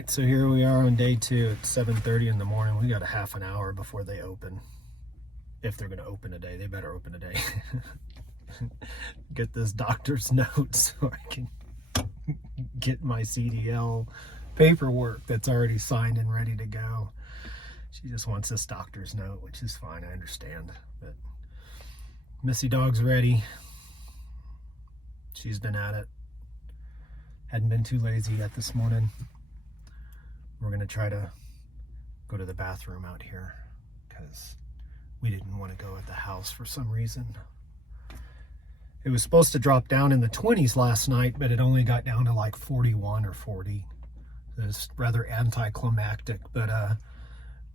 right, so here we are on day 2 at 7:30 in the morning. We got a half an hour before they open. If they're going to open today, they better open today. Get this doctor's note so I can get my CDL paperwork that's already signed and ready to go. She just wants this doctor's note, which is fine, I understand. But Missy Dog's ready. She's been at it. Hadn't been too lazy yet this morning. We're going to try to go to the bathroom out here because we didn't want to go at the house for some reason. It was supposed to drop down in the 20s last night, but it only got down to like 41 or 40. It was rather anticlimactic, but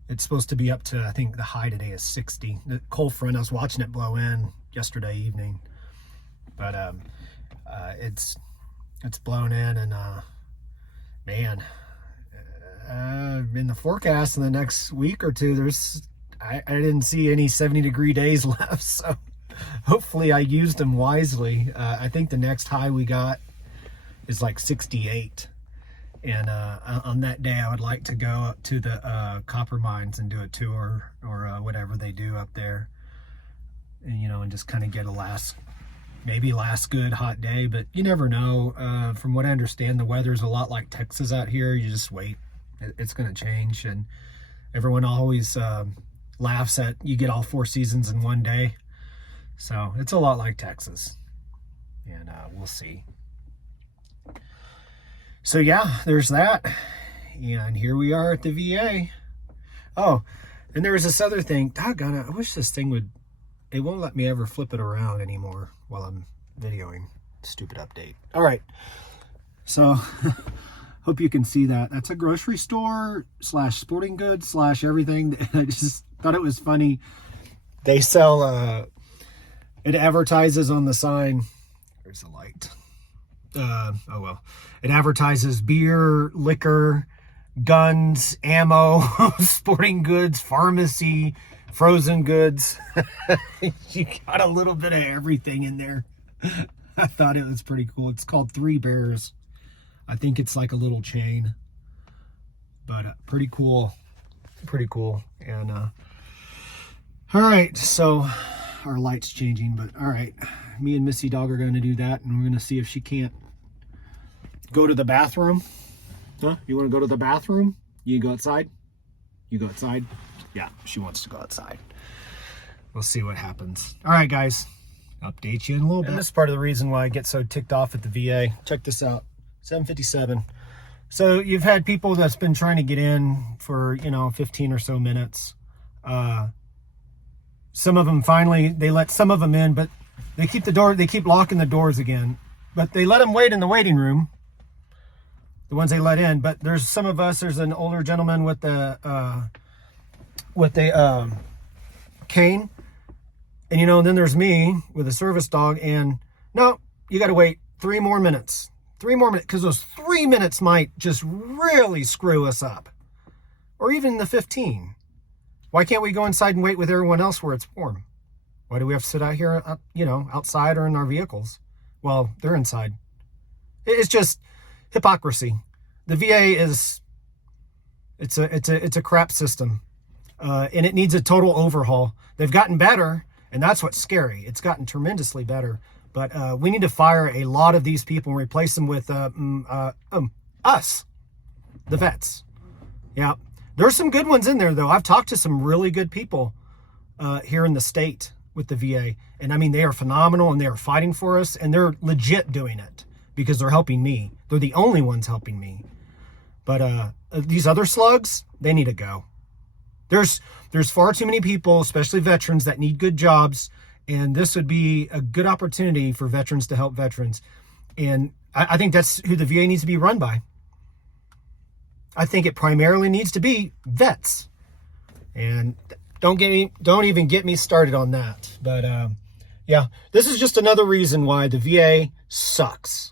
it's supposed to be up to, I think the high today is 60. The cold front, I was watching it blow in yesterday evening, but it's blown in, and man, in the forecast in the next week or two, I didn't see any 70-degree days left, so hopefully I used them wisely. I think the next high we got is like 68, and on that day I would like to go up to the copper mines and do a tour or whatever they do up there, and and just kind of get a last good hot day. But you never know. From what I understand, the weather's a lot like Texas out here. You just wait. It's going to change, and everyone always laughs at you get all 4 seasons in one day. So it's a lot like Texas, and we'll see. So yeah, there's that, and here we are at the VA. Oh, and there was this other thing. Doggone it, I wish this thing it won't let me ever flip it around anymore while I'm videoing. Stupid update. All right, so hope you can see that. That's a grocery store / sporting goods / everything. I just thought it was funny. They sell, it advertises on the sign. There's a light. Oh well. It advertises beer, liquor, guns, ammo, sporting goods, pharmacy, frozen goods. You got a little bit of everything in there. I thought it was pretty cool. It's called Three Bears. I think it's like a little chain, but pretty cool. And all right, so our light's changing, but all right, me and Missy Dog are going to do that, and we're going to see if she can't go to the bathroom. Huh? You want to go to the bathroom? You go outside? You go outside? Yeah, she wants to go outside. We'll see what happens. All right, guys, update you in a little bit. And this is part of the reason why I get so ticked off at the VA. Check this out. 7:57. So you've had people that's been trying to get in for 15 or so minutes. Some of them finally, they let some of them in, but they keep locking the doors again. But they let them wait in the waiting room, the ones they let in. But there's some of us, there's an older gentleman with the cane, and then there's me with a service dog, and no, you got to wait 3 more minutes. 3 more minutes, because those 3 minutes might just really screw us up. Or even the 15. Why can't we go inside and wait with everyone else where it's warm? Why do we have to sit out here, outside or in our vehicles? Well, they're inside. It's just hypocrisy. The VA it's a crap system, and it needs a total overhaul. They've gotten better, and that's what's scary. It's gotten tremendously better. But we need to fire a lot of these people and replace them with us, the vets. Yeah, there's some good ones in there, though. I've talked to some really good people here in the state with the VA. And, I mean, they are phenomenal, and they are fighting for us, and they're legit doing it because they're helping me. They're the only ones helping me. But these other slugs, they need to go. There's far too many people, especially veterans, that need good jobs. And this would be a good opportunity for veterans to help veterans. And I think that's who the VA needs to be run by. I think it primarily needs to be vets. And don't even get me started on that. But yeah, this is just another reason why the VA sucks.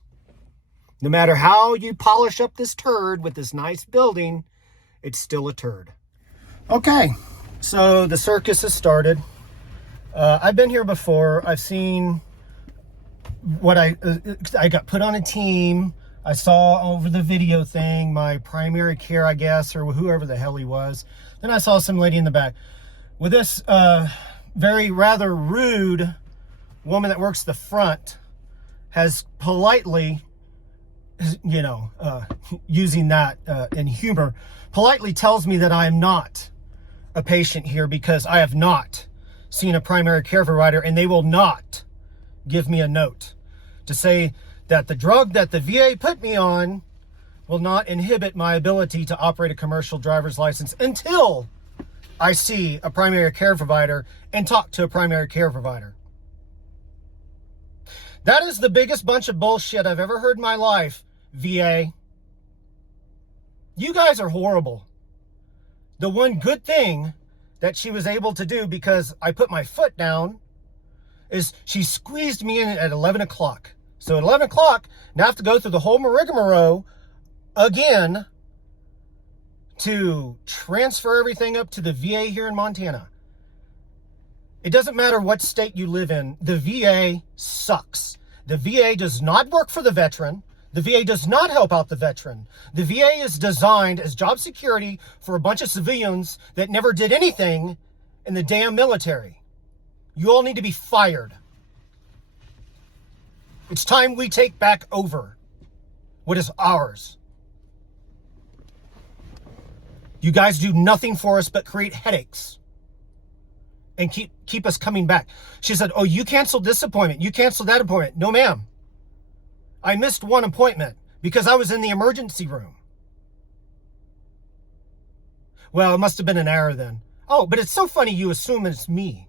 No matter how you polish up this turd with this nice building, it's still a turd. Okay, so the circus has started. I've been here before. I've seen what I got put on a team I saw over the video thing my primary care, I guess, or whoever the hell he was. Then I saw some lady in the back with this very rather rude woman that works the front has politely, using that in humor, politely tells me that I am not a patient here because I have not seen a primary care provider, and they will not give me a note to say that the drug that the VA put me on will not inhibit my ability to operate a commercial driver's license until I see a primary care provider and talk to a primary care provider. That is the biggest bunch of bullshit I've ever heard in my life, VA. You guys are horrible. The one good thing that she was able to do, because I put my foot down, is she squeezed me in at 11 o'clock. So at 11 o'clock, now I have to go through the whole rigmarole again to transfer everything up to the VA here in Montana. It doesn't matter what state you live in. The VA sucks. The VA does not work for the veteran. The VA does not help out the veteran. The VA is designed as job security for a bunch of civilians that never did anything in the damn military. You all need to be fired. It's time we take back over what is ours. You guys do nothing for us but create headaches and keep us coming back. She said, oh, you canceled this appointment. You canceled that appointment. No, ma'am. I missed one appointment because I was in the emergency room. Well, it must have been an error then. Oh, but it's so funny you assume it's me.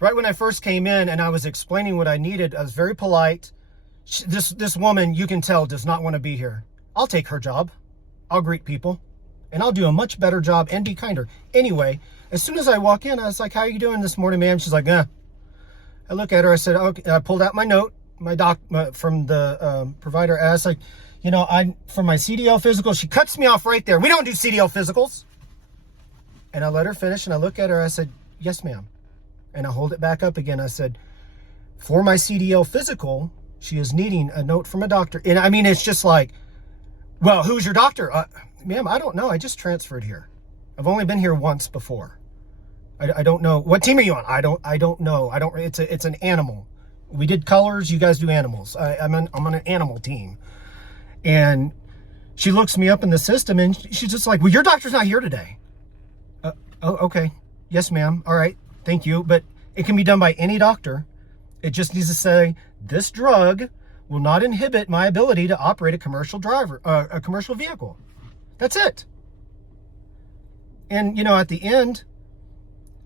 Right when I first came in and I was explaining what I needed, I was very polite. This woman, you can tell, does not want to be here. I'll take her job. I'll greet people. And I'll do a much better job and be kinder. Anyway, as soon as I walk in, I was like, how are you doing this morning, ma'am? She's like, I look at her, I said, okay. I pulled out my note, my doc from the provider. I was like, from my CDL physical, she cuts me off right there. We don't do CDL physicals. And I let her finish, and I look at her, I said, yes, ma'am. And I hold it back up again. I said, for my CDL physical, she is needing a note from a doctor. And I mean, it's just like, well, who's your doctor? Ma'am, I don't know. I just transferred here. I've only been here once before. I don't know. What team are you on? I don't know. It's an animal. We did colors. You guys do animals. I'm on an animal team. And she looks me up in the system and she's just like, well, your doctor's not here today. Oh, okay. Yes, ma'am. All right. Thank you. But it can be done by any doctor. It just needs to say, this drug will not inhibit my ability to operate a commercial vehicle. That's it. And, at the end,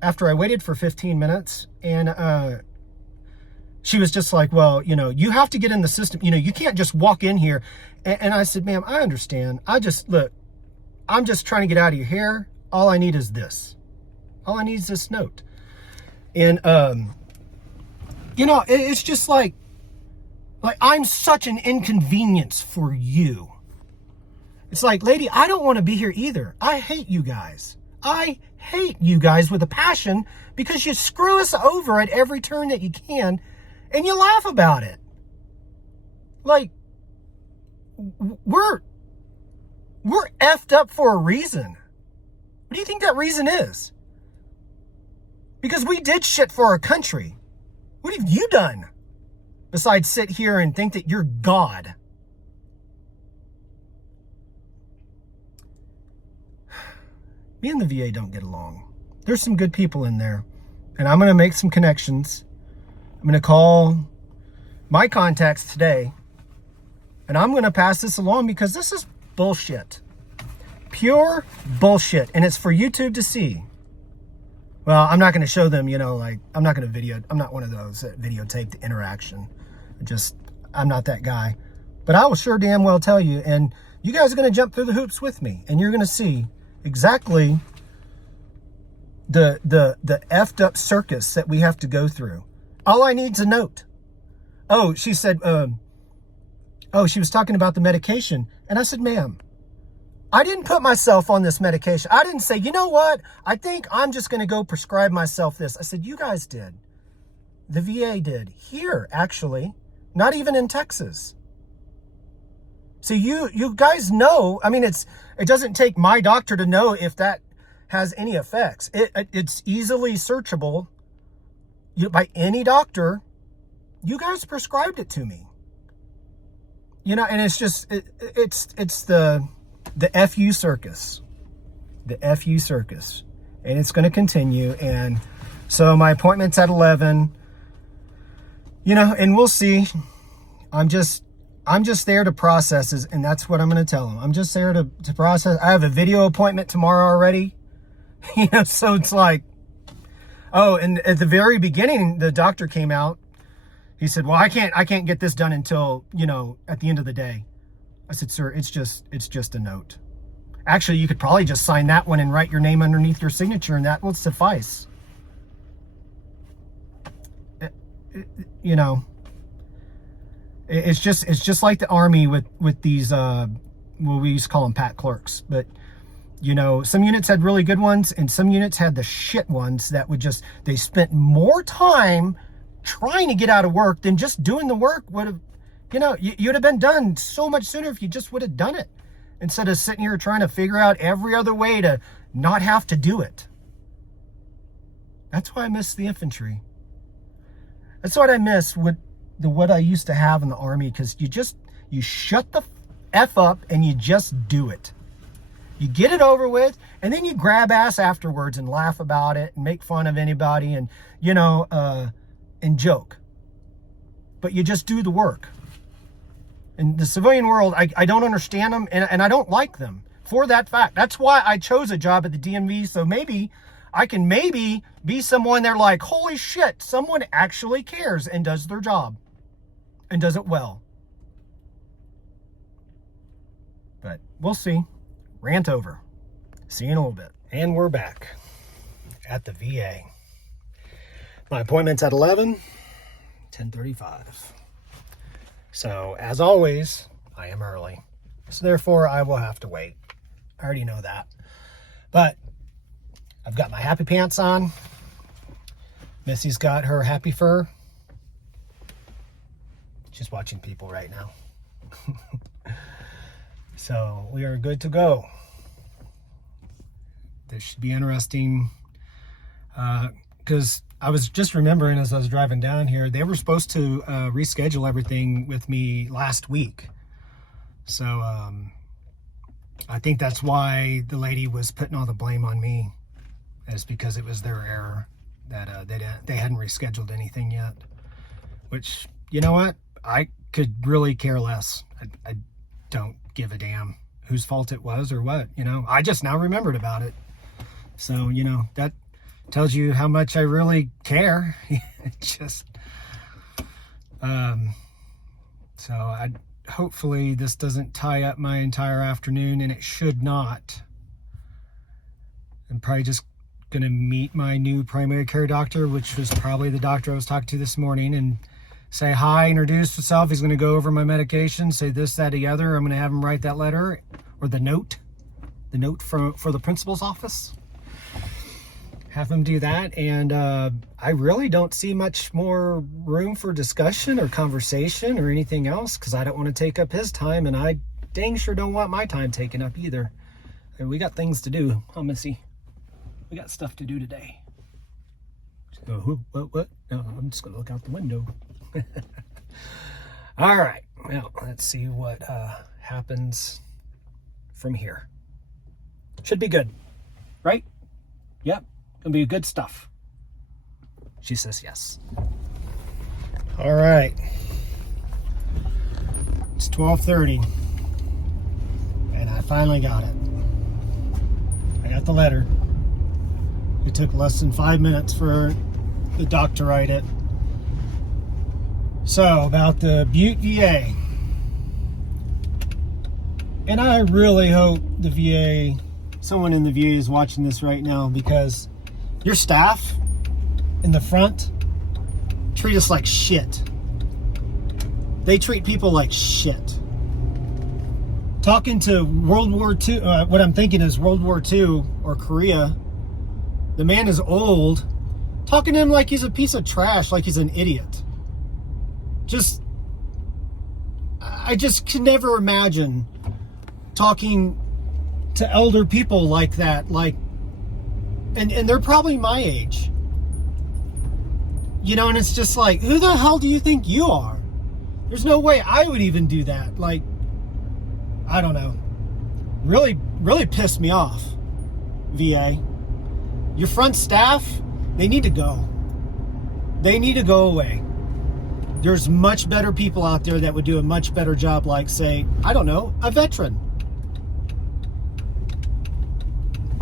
after I waited for 15 minutes and she was just like, well, you have to get in the system. You can't just walk in here. And I said, ma'am, I understand. I'm just trying to get out of your hair. All I need is this. All I need is this note. And, it's just like I'm such an inconvenience for you. It's like, lady, I don't want to be here either. I hate you guys. I hate you guys with a passion because you screw us over at every turn that you can and you laugh about it. Like, we're effed up for a reason. What do you think that reason is? Because we did shit for our country. What have you done besides sit here and think that you're God? Me and the VA don't get along. There's some good people in there. And I'm going to make some connections. I'm going to call my contacts today. And I'm going to pass this along because this is bullshit. Pure bullshit. And it's for YouTube to see. Well, I'm not going to show them, I'm not going to video. I'm not one of those that videotape the interaction. I'm not that guy. But I will sure damn well tell you. And you guys are going to jump through the hoops with me. And you're going to see exactly the effed up circus that we have to go through. All I need is a note. Oh, she said, she was talking about the medication. And I said, ma'am, I didn't put myself on this medication. I didn't say, you know what? I think I'm just going to go prescribe myself this. I said, you guys did. The VA did. Here, actually, Not even in Texas. So you guys know, I mean, it doesn't take my doctor to know if that has any effects. It's easily searchable by any doctor. You guys prescribed it to me. You know, and it's just, it's the FU circus. The FU circus. And it's going to continue. And so my appointment's at 11. You know, and we'll see. I'm just there to process it, and that's what I'm going to tell them. I'm just there to process. I have a video appointment tomorrow already. You know, so it's like, oh, and at the very beginning, the doctor came out. He said, well, I can't get this done until, you know, at the end of the day. I said, sir, it's just a note. Actually, you could probably just sign that one and write your name underneath your signature, and that will suffice. You know, it's just like the Army with these, well, we used to call them PAT clerks, but you know, some units had really good ones and some units had the shit ones that would just, they spent more time trying to get out of work than just doing the work. Would have, you know, you'd have been done so much sooner if you just would have done it instead of sitting here trying to figure out every other way to not have to do it. That's why I miss the infantry. That's what I miss with what I used to have in the Army, because you shut the F up and you just do it. You get it over with, and then you grab ass afterwards and laugh about it and make fun of anybody and, you know, and joke. But you just do the work. In the civilian world, I don't understand them, and I don't like them for that fact. That's why I chose a job at the DMV, so maybe I can be someone they're like, holy shit, someone actually cares and does their job and does it well. But we'll see. Rant over. See you in a little bit. And we're back at the VA. My appointment's at 10:35. So, as always, I am early. So, therefore, I will have to wait. I already know that. But I've got my happy pants on. Missy's got her happy fur. She's watching people right now. So we are good to go. This should be interesting. Because I was just remembering as I was driving down here, they were supposed to reschedule everything with me last week. So I think that's why the lady was putting all the blame on me. Is because it was their error that they hadn't rescheduled anything yet. Which, you know what? I could really care less. I don't give a damn whose fault it was or what, you know. I just now remembered about it. So, you know, that tells you how much I really care. Just, so hopefully this doesn't tie up my entire afternoon, and it should not. I'm probably just going to meet my new primary care doctor, which was probably the doctor I was talking to this morning, and say hi, introduce himself. He's going to go over my medication, say this, that, the other. I'm going to have him write that letter or the note for the principal's office. Have him do that. And I really don't see much more room for discussion or conversation or anything else, because I don't want to take up his time, and I dang sure don't want my time taken up either. And we got things to do, huh, Missy? We got stuff to do today. So, what? No, I'm just going to look out the window. All right. Well, let's see what happens from here. Should be good, right? Yep. Gonna be good stuff. She says yes. All right. It's 12:30, and I finally got it. I got the letter. It took less than 5 minutes for the doc to write it. So, about the Butte VA. And I really hope the VA, someone in the VA is watching this right now, because your staff in the front treat us like shit. They treat people like shit. Talking to World War II, what I'm thinking is World War II or Korea, the man is old, talking to him like he's a piece of trash, like he's an idiot. Just I just can never imagine talking to elder people like that, like, and they're probably my age, you know, and it's just like, who the hell do you think you are? There's no way I would even do that. Like, I don't know. Really, really pissed me off, VA. Your front staff, they need to go. They need to go away. There's much better people out there that would do a much better job, like, say, I don't know, a veteran.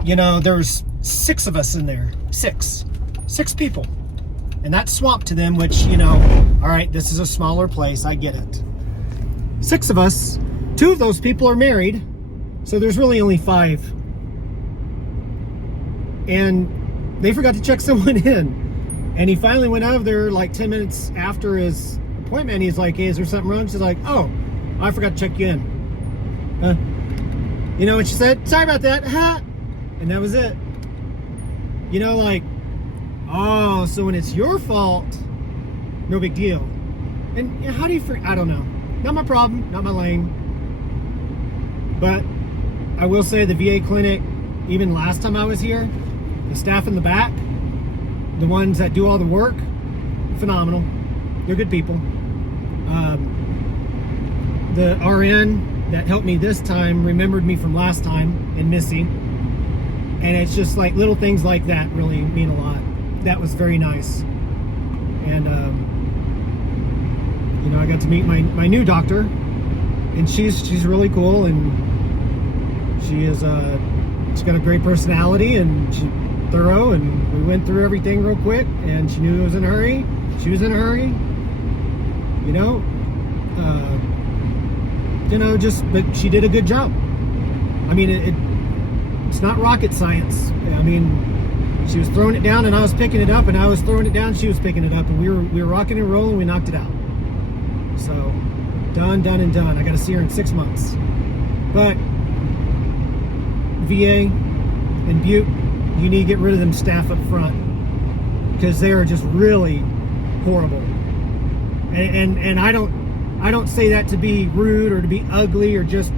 You know, there's 6 of us in there. 6 people. And that's swamp to them, which, you know, all right, this is a smaller place, I get it. 6 of us, 2 of those people are married, so there's really only 5. And they forgot to check someone in. And he finally went out of there like 10 minutes after his appointment. He's like, hey, is there something wrong? She's like, oh, I forgot to check you in. You know what she said? Sorry about that. And that was it. You know, like, oh, so when it's your fault, no big deal. And how do you I don't know. Not my problem, not my lane. But I will say the VA clinic, even last time I was here, the staff in the back, the ones that do all the work, phenomenal. They're good people. The RN that helped me this time remembered me from last time, and Missy. And it's just like little things like that really mean a lot. That was very nice. And you know, I got to meet my new doctor, and she's really cool, and she's got a great personality, and she's thorough, and we went through everything real quick, and she knew I was in a hurry. She was in a hurry, you know. You know, but she did a good job. I mean, it's not rocket science. I mean, she was throwing it down and I was picking it up, and I was throwing it down and she was picking it up, and we were rocking and rolling. We knocked it out. So done and done. I got to see her in 6 months. But VA and Butte, you need to get rid of them staff up front, because they are just really horrible. And I don't say that to be rude or to be ugly or just,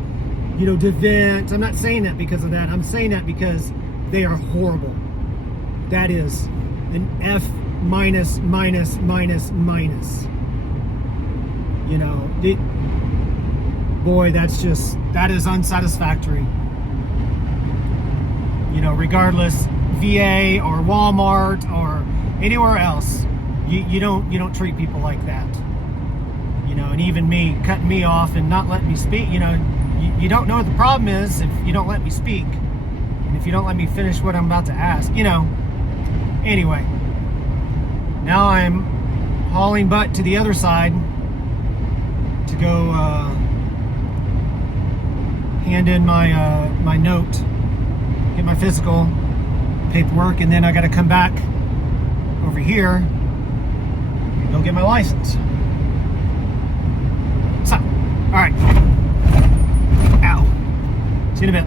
you know, to vent. I'm not saying that because of that. I'm saying that because they are horrible. That is an F minus. You know, boy, that is unsatisfactory. You know, regardless, VA or Walmart or anywhere else, you don't treat people like that. You know, and even me cutting me off and not letting me speak, you know, you don't know what the problem is if you don't let me speak, and if you don't let me finish what I'm about to ask, you know. Anyway, now I'm hauling butt to the other side to go hand in my note, get my physical paperwork, and then I got to come back over here and go get my license. So, all right. Ow. See you in a bit.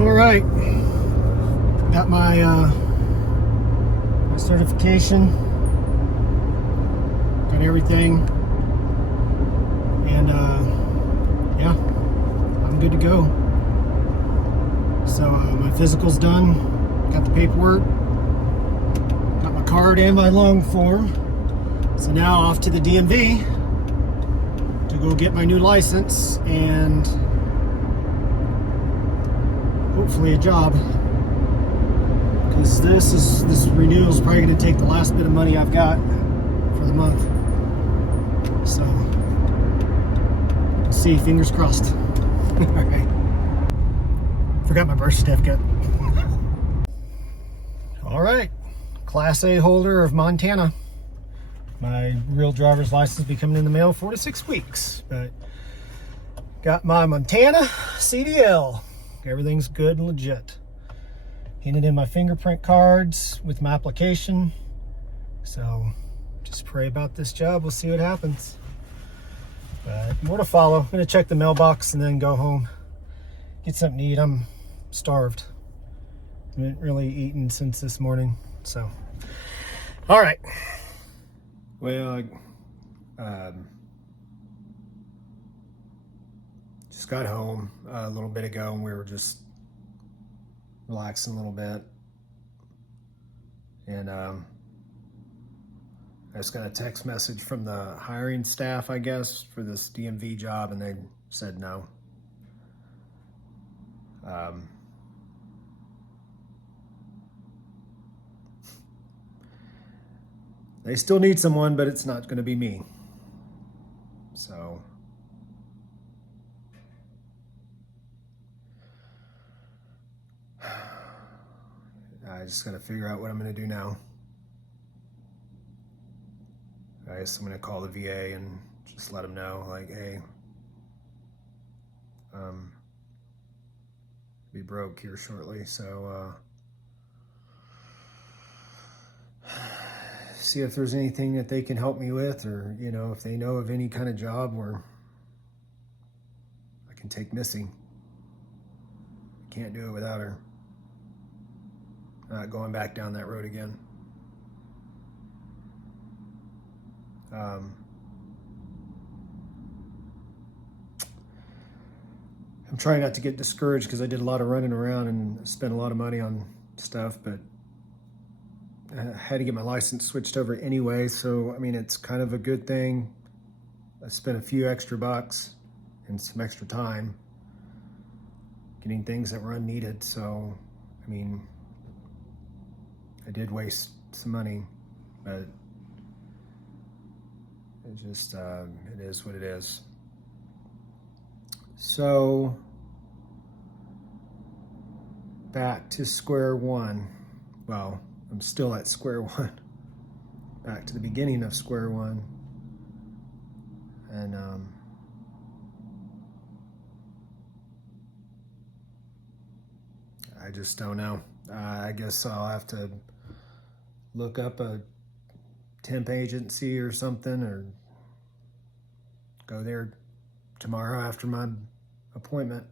All right. Got my certification. Got everything. And yeah, I'm good to go. So my physical's done. Got the paperwork. Got my card and my long form. So now off to the DMV to go get my new license and hopefully a job. Because this renewal is probably going to take the last bit of money I've got for the month. So, let's see, fingers crossed. All right. Forgot my birth certificate. All right, Class A holder of Montana. My real driver's license will be coming in the mail 4 to 6 weeks. But got my Montana CDL. Everything's good and legit. Handed in my fingerprint cards with my application. So just pray about this job. We'll see what happens. But more to follow. I'm going to check the mailbox and then go home. Get something to eat. I'm starved. I haven't really eaten since this morning. So, all right. Well, Just got home a little bit ago, and we were just relaxing a little bit. And I just got a text message from the hiring staff, I guess, for this DMV job, and they said no. They still need someone, but it's not going to be me. So I just got to figure out what I'm going to do now. I guess I'm going to call the VA and just let them know, like, hey, be broke here shortly. So see if there's anything that they can help me with, or, you know, if they know of any kind of job where I can take Missy. Can't do it without her. Not going back down that road again. I'm trying not to get discouraged because I did a lot of running around and spent a lot of money on stuff, but I had to get my license switched over anyway. So, I mean, it's kind of a good thing. I spent a few extra bucks and some extra time getting things that were unneeded. So, I mean, I did waste some money, but it just, it is what it is. So, back to square one. Well, I'm still at square one. Back to the beginning of square one. And I just don't know. I guess I'll have to look up a temp agency or something, or go there tomorrow after my appointment.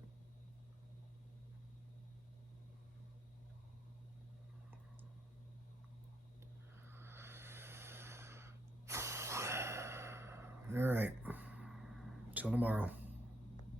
All right. Till tomorrow.